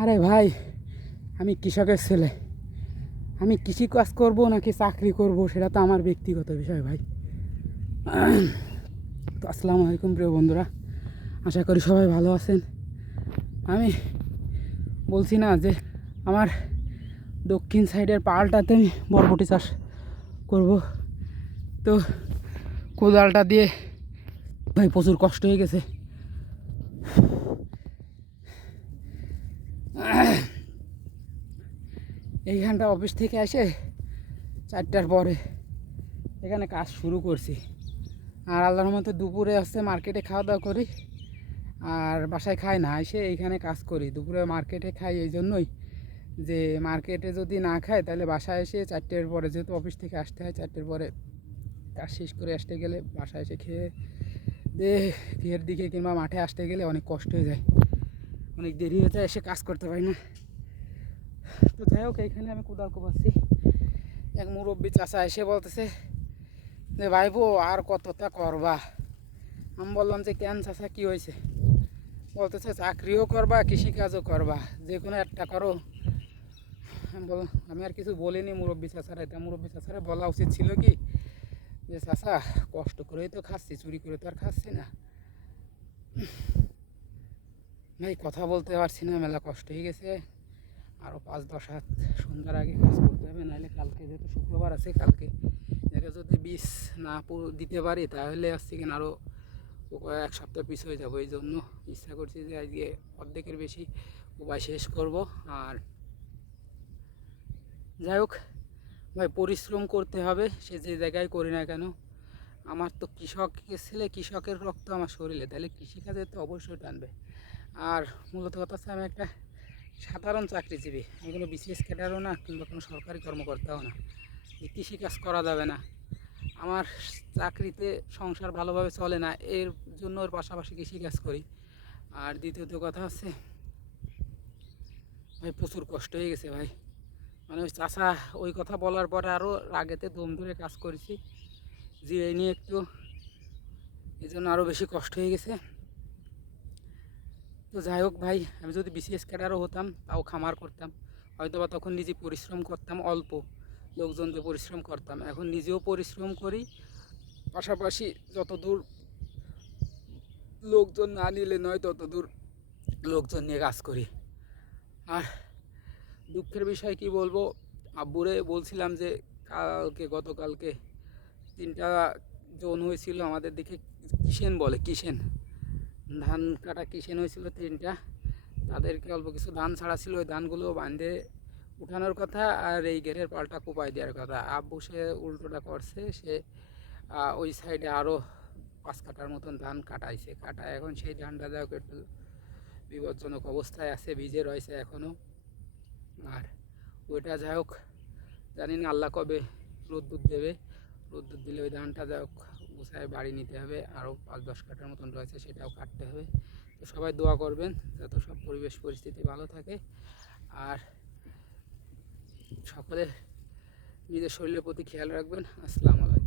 আরে ভাই, আমি কৃষকের ছেলে। আমি কৃষি কাজ করব নাকি চাকরি করব, সেটা তো আমার ব্যক্তিগত বিষয় ভাই। তো আসসালামু আলাইকুম প্রিয় বন্ধুরা, আশা করি সবাই ভালো আছেন। আমি বলছি না যে আমার দক্ষিণ সাইডের পালটাতে আমি বরবটি চাষ করব। তো কোদালটা দিয়ে ভাই প্রচুর কষ্ট হয়ে গেছে। এইখানটা অফিস থেকে এসে চারটার পরে এখানে কাজ শুরু করছি। আর আল্লাহর মতো দুপুরে হচ্ছে মার্কেটে খাওয়া দাওয়া করি, আর বাসায় খাই না, এসে এইখানে কাজ করি। দুপুরে মার্কেটে খাই এই জন্যই যে মার্কেটে যদি না খাই তাহলে বাসায় এসে চারটের পরে যেহেতু অফিস থেকে আসতে হয়, চারটের পরে কাজ শেষ করে আসতে গেলে বাসায় এসে খেয়ে দিয়ে বিয়ের দিকে কিংবা মাঠে আসতে গেলে অনেক কষ্ট হয়ে যায়। অনেক দেরি হয়ে যায় এসে কাজ করতে পারি না। তো যাই হোক এইখানে আমি কোদাল কোপাচ্ছি। এক মুরব্বী চাচা এসে বলতেছে যে, ভাইবো, আর কতটা করবা? আমি বললাম যে, কেন চাচা, কী হয়েছে? বলতেছে, চাকরিও করবা, কৃষিকাজও করবা, যে কোনো একটা করো। বল আমি আর কিছু বলিনি মুরব্বী চাচারা। এটা মুরব্বী চাচারা বলা উচিত ছিল কি, যে, চাচা, কষ্ট করেই তো খাচ্ছি, চুরি করে তো আর খাচ্ছি না। ভাই, কথা বলতে পারছি না, মেলা কষ্ট হয়ে গেছে। আরও পাঁচ, দশ হাত সন্ধ্যার আগে কাজ করতে হবে, নাহলে কালকে যেহেতু শুক্রবার আছে, কালকে এটা যদি বীজ না দিতে পারি, তাহলে আসছে কিনা আরও এক সপ্তাহ পিছ হয়ে যাব। এই জন্য ইচ্ছা করছি যে আজকে অর্ধেকের বেশি উপায় শেষ করব। আর যাই হোক, ভাই, পরিশ্রম করতে হবে, সে যে জায়গায় করি না কেন, আমার তো কৃষক ছেলে কৃষকের রক্ত আমার শরীরে, তাহলে কৃষিকাজে তো অবশ্যই টানবে। আর মূলত কথা হচ্ছে আমি একটা সাধারণ চাকরিজীবী কোনো বিসিএস ক্যাডারও না কিংবা কোনো সরকারি কর্মকর্তাও না। যে কৃষিকাজ করা যাবে না। আমার চাকরিতে সংসার ভালোভাবে চলে না, এর জন্য ওর পাশাপাশি কৃষিকাজ করি। আর দ্বিতীয়ত কথা হচ্ছে, ভাই প্রচুর কষ্ট হয়ে গেছে ভাই। মানে ওই চাষা, ওই কথা বলার পরে আরও রাগেতে দম ধরে কাজ করেছি। যে এই নিয়ে একটু এই জন্য আরও বেশি কষ্ট হয়ে গেছে। তো যাই হোক ভাই, আমি যদি বিসিএস ক্যাডারও হতাম, তাও খামার করতাম। হয়তো বা তখন নিজে পরিশ্রম করতাম অল্প লোকজনকে পরিশ্রম করতাম। এখন নিজেও পরিশ্রম করি, পাশাপাশি যত দূর লোকজন না নিলে নয় তত দূর লোকজন নিয়ে কাজ করি। আর দুঃখের বিষয় কি বলব, আব্বুরে বলছিলাম যে, কালকে, গতকালকে তিনটা জোন হয়েছিল আমাদের দিকে কিসেন বলে কিসেন ধান কাটা কিসেন হয়েছিল তিনটা। তাদেরকে অল্প কিছু ধান ছাড়া ছিল, ওই ধানগুলো বাঁধে উঠানোর কথা আর এই গেরের পাল্টা কোপাই দেওয়ার কথা। আব্বু সে উল্টোটা করছে, সে ওই সাইডে আরও পাঁচ কাটার মতন ধান কাটাইছে। কাটা এখন সেই ধানটা যাও একটু বিপজ্জনক অবস্থায় আছে, ভিজে রয়েছে এখনও আর ওইটা যাই হোক, জানি না আল্লাহ কবে রোদ্দুর দেবে। রোদ্দুর দিলে ওই ধানটা যাই হোক গুছায় বাড়ি নিতে হবে, আরও পাঁচ দশ কাটার মতন রয়েছে সেটাও কাটতে হবে। তো সবাই দোয়া করবেন যাতে সব পরিবেশ পরিস্থিতি ভালো থাকে। আর সকলে নিজের শরীরের প্রতি খেয়াল রাখবেন। আসসালামু আলাইকুম।